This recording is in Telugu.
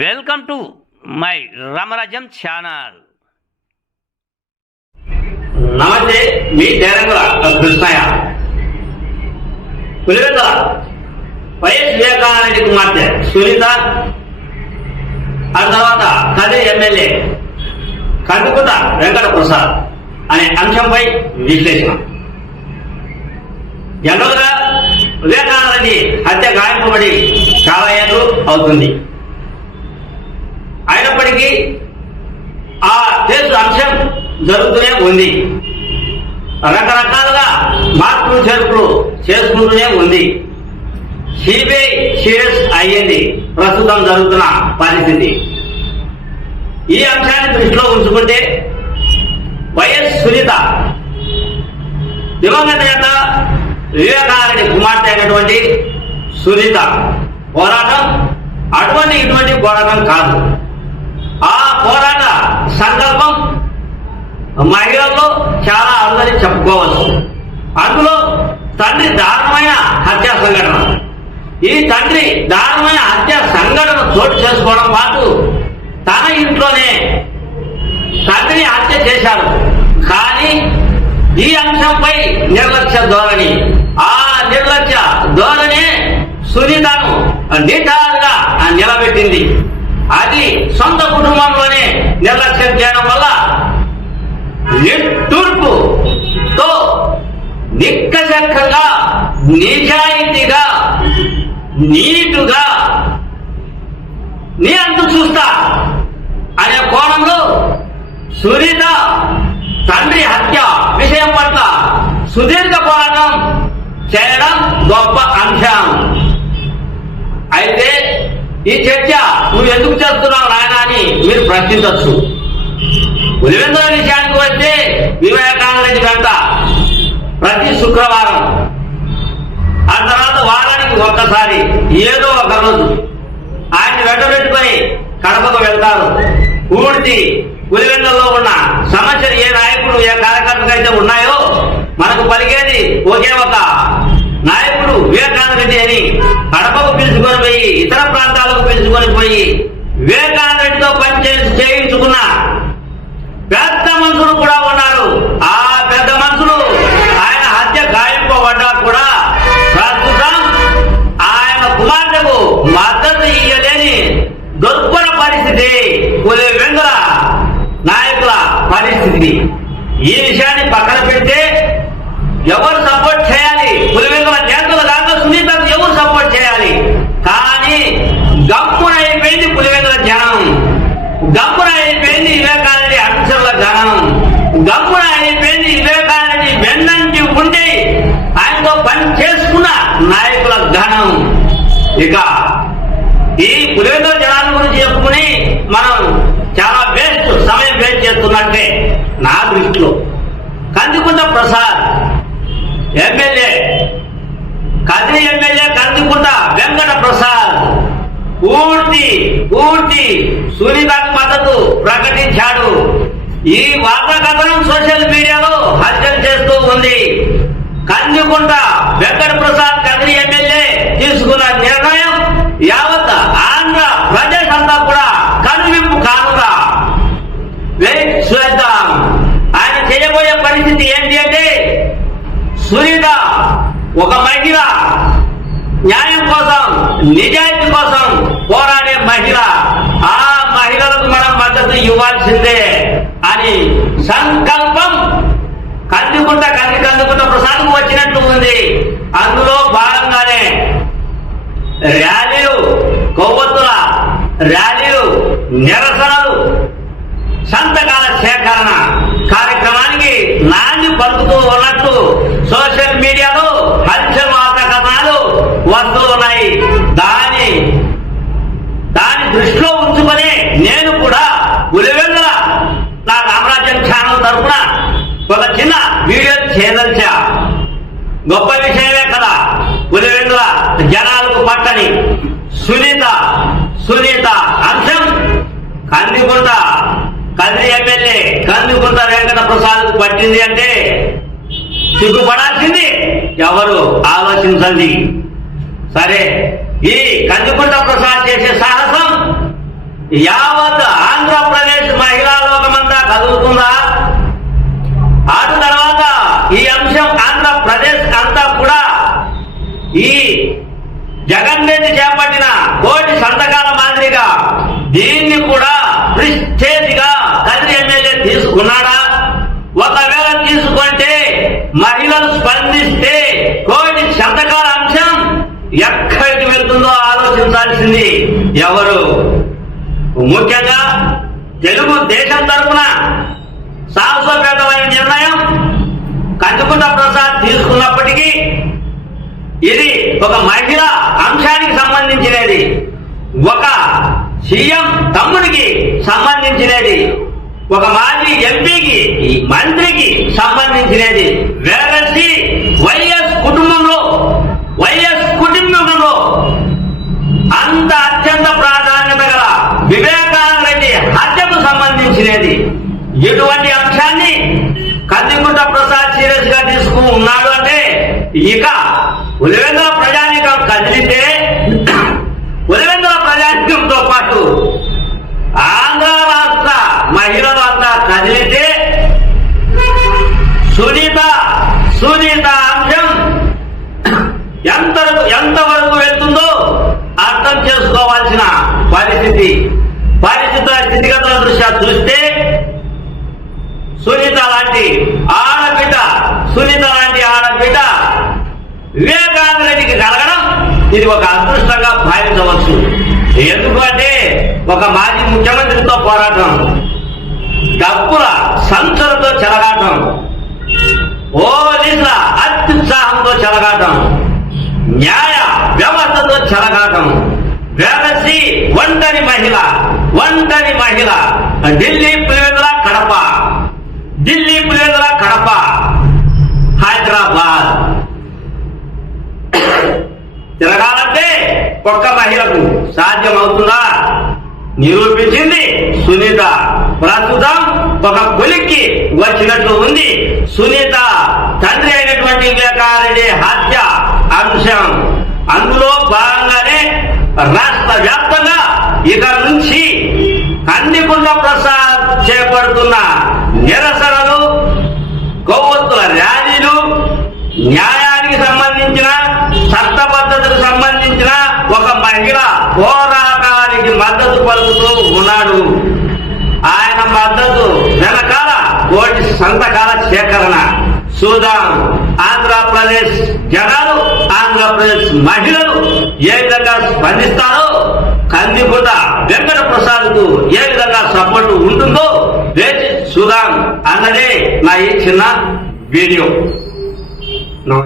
Welcome to my Ramarajyam channel. నమస్తే మీ డైరెక్టర్ కృష్ణయ్య. పులివెందుల వైఎస్ వివేకానంద కుమార్తె సునీత ఆ తర్వాత కదే ఎమ్మెల్యే కందుకుత వెంకట ప్రసాద్ అనే అంశంపై విశ్లేషణ. జనరల్గా వివేకానందకి హత్య గాయపబడి చాలా ఏళ్ళు అవుతుంది. అయినప్పటికీ ఆ కేసు అంశం జరుగుతూనే ఉంది. రకరకాలుగా మార్పులు చేర్పులు చేసుకుంటూనే ఉంది. సిబిఐ సీరియస్ అయ్యింది. ప్రస్తుతం జరుగుతున్న పరిస్థితి. ఈ అంశాన్ని దృష్టిలో ఉంచుకుంటే వైఎస్ సునీత దివంగత నేత వివేకానంద కుమార్తె అయినటువంటి సునీత పోరాటం అటువంటి ఇటువంటి పోరాటం కాదు. ఆ పోరాట సంకల్పం మహిళల్లో చాలా అరుదని చెప్పుకోవచ్చు. అందులో తండ్రి దారుణమైన హత్యా సంఘటన. ఈ తండ్రి దారుణమైన హత్యా సంఘటన చోటు చేసుకోవడం పాటు తన ఇంట్లోనే తండ్రిని హత్య చేశారు. కానీ ఈ అంశంపై నిర్లక్ష్య ధోరణి. ఆ నిర్లక్ష్య ధోరణి సునీతను నిటారుగా నిలబెట్టింది. అది సొంత కుటుంబంలోనే నిర్లక్ష్యం చేయడం వల్ల నిట్టూర్పుతో నిక్కచక్కగా నిజాయితీగా నీటుగా నీ అంత చూస్తా అనే కోణంలో సునీత తండ్రి హత్య విషయం పట్ల సుదీర్ఘ పోరాటం చేయడం గొప్ప అంశం. అయితే ఈ చర్చ నువ్వు ఎందుకు చేస్తున్నావు నాయన అని మీరు ప్రశ్నించవచ్చు. ఉలివెందుల విషయానికి వస్తే వివేకానంద వెంట ప్రతి శుక్రవారం ఆ తర్వాత వారానికి ఒక్కసారి ఏదో ఒక రోజు ఆయన వెంటబెట్టుకొని కడపకు వెళ్తారు. పూర్తి పులివెందులలో ఉన్న సమస్యలు ఏ నాయకుడు ఏ కార్యకర్తకు అయితే ఉన్నాయో మనకు పలికేది ఒకే ఒక నాయకుడు వివేకానంద రెడ్డి అని కడపకు పిలుచుకొని పోయి ఇతర ప్రాంతాలకు పిలుచుకొని పోయి పనిచేసి చేయించుకున్న పెద్ద మనుషులు కూడా ఉన్నారు. ఆ పెద్ద మనుషులు ఆయన హత్య గాయింపబడ్డా కూడా ప్రస్తుతం ఆయన కుమార్తెకు మద్దతు ఇయ్యలేని దుర్భర పరిస్థితి కొలి వెంగళ నాయకుల పరిస్థితి. ఈ విషయాన్ని పక్కన పెడితే ఎవరు ఇక ఈ పులివెందుల జనాల గురించి చెప్పుకుని మనం చాలా వేస్ట్ సమయం వేస్ట్ చేస్తున్నట్టే నా దృష్టిలో. కందికుంట ప్రసాద్ ఎమ్మెల్యే కదిరి ఎమ్మెల్యే కందికుంట వెంకట ప్రసాద్ పూర్తి పూర్తి సునీతకు మద్దతు ప్రకటించాడు. ఈ వార్తా కథనం సోషల్ మీడియాలో హత్యలు చేస్తూ ఉంది. కందికుంట వెంకట ప్రసాద్ కదిరి ఎమ్మెల్యే తీసుకున్న నిర్ణయం యావత్ ఆంధ్ర ప్రదేశ్ అంతా కూడా కనువింపు కానుగా వెయిట్ చేద్దాం ఆయన చేయబోయే పరిస్థితి ఏంటి అంటే సునీత ఒక మహిళ న్యాయం కోసం నిజాయితీ కోసం పోరాడే మహిళ. ఆ మహిళలకు మనం మద్దతు ఇవ్వాల్సిందే అని సంకల్పం కందుకుంట కంది కందుకుంట ప్రసాదం వచ్చినట్లు ఉంది. అందులో భాగంగానే ర్యాలీలు కొవ్వొత్తుల ర్యాలీలు నిరసనలు సంతకాల సేకరణ కార్యక్రమానికి నాంది పలుకుతూ ఉన్నట్టు సోషల్ మీడియాలో హల్చల్ కథనాలు వస్తూ ఉన్నాయి దాని దాని దృష్టిలో ఉంచుకొని నేను కూడా ఉలివెందుల నా రామరాజ్యం ఛానల్ తరఫున ఒక చిన్న వీడియో చేయదలిచా గొప్ప విషయమే కదా ఉలివెందుల జనాలకు పట్టని సునీత సునీత అంశం కందికుంట కదిరి ఎమ్మెల్యే కందికుంట వెంకట ప్రసాద్ పట్టింది అంటే సిగ్గుపడాల్సింది ఎవరు ఆలోచించండి. సరే ఈ కందుకుంట ప్రసాద్ చేసే సాహసం యావత్ ఆంధ్రప్రదేశ్ మహిళా లోకమంతా కదులుతుందా అటు తర్వాత ఈ అంశం ఆంధ్రప్రదేశ్ అంతా కూడా ఈ జగన్ రెడ్డి చేపట్టిన కోటి సంతకాల మాదిరిగా దీన్ని కూడా ప్రిస్టేజ్గా కదిరి ఎమ్మెల్యే తీసుకున్నాడా ఒకవేళ తీసుకుంటే మహిళలు స్పందిస్తే కోటి సంతకాల అంశం ఎక్కడికి వెళ్తుందో ఆలోచించాల్సింది ఎవరు? ముఖ్యంగా తెలుగు దేశం తరఫున సాహసోపేతమైన నిర్ణయం కందుకుంట ప్రసాద్ తీసుకున్నప్పటికీ ఇది ఒక మహిళ అంశానికి సంబంధించినది. ఒక సీఎం తమ్ముడికి సంబంధించినది. ఒక మాజీ ఎంపీకి మంత్రికి సంబంధించినది వేరసి వైఎస్ కుటుంబంలో వైఎస్ కుటుంబంలో అంత అత్యంత ప్రాధాన్యత గల వివేకానంద రెడ్డి హత్యకు సంబంధించినది ఇటువంటి అంశాన్ని కందికుంట ప్రసాద్ సీరియస్గా తీసుకున్నాడు అంటే ఇక ఉలివెందుల ప్రజానీకం కదిలితే ఉలివెందుల ప్రజానీకంతో పాటు ఆంధ్ర రాష్ట్ర మహిళలు అంతా కదిలితే సునీత సునీత అంశం ఎంత ఎంతవరకు వెళ్తుందో అర్థం చేసుకోవాల్సిన పరిస్థితి. పరిస్థితుల స్థితిగతుల దృష్ట్యా చూస్తే సునీత లాంటి ఆడబిడ్డ సునీత లాంటి ఆడబిడ్డ వివేకానంద రెడ్డికి కలగడం ఇది ఒక అదృష్టంగా భావించవచ్చు. ఎందుకంటే ఒక మాజీ ముఖ్యమంత్రితో పోరాటం డబ్బుల సంచులతో చెలగాటం పోలీసుల అత్యుత్సాహంతో చెలగాటం న్యాయ వ్యవస్థతో చెలగాటం వేరసి ఒంటరి మహిళ ఒంటరి మహిళ ఢిల్లీ పులివెందుల కడప ఢిల్లీ పులివెందుల కడప. ఒక్క మహిళకు సాధ్యమవుతుందా? నిరూపించింది సునీత. ప్రస్తుతం ఒక కొలిక్కి వచ్చినట్లు ఉంది. సునీత తండ్రి అయినటువంటి వివేకారెడ్డి హత్య అంశం. అందులో భాగంగానే రాష్ట్ర వ్యాప్తంగా ఇక నుంచి కందికుండ ప్రసాద్ చేపడుతున్న నిరసనలు కొవ్వొత్తుల ర్యాలీ పోరాటానికి మద్దతు పలుకుతూ ఉన్నాడు. ఆయన మద్దతు వెనకాల కోటి సంతకాల సేకరణ. చూద్దాం ఆంధ్రప్రదేశ్ జనాలు ఆంధ్రప్రదేశ్ మహిళలు ఏ విధంగా స్పందిస్తారో కందికుంట వెంకట ప్రసాద్కు ఏ విధంగా సపోర్ట్ ఉంటుందో వేచి చూద్దాం అన్నదే నా ఈ చిన్న వీడియో.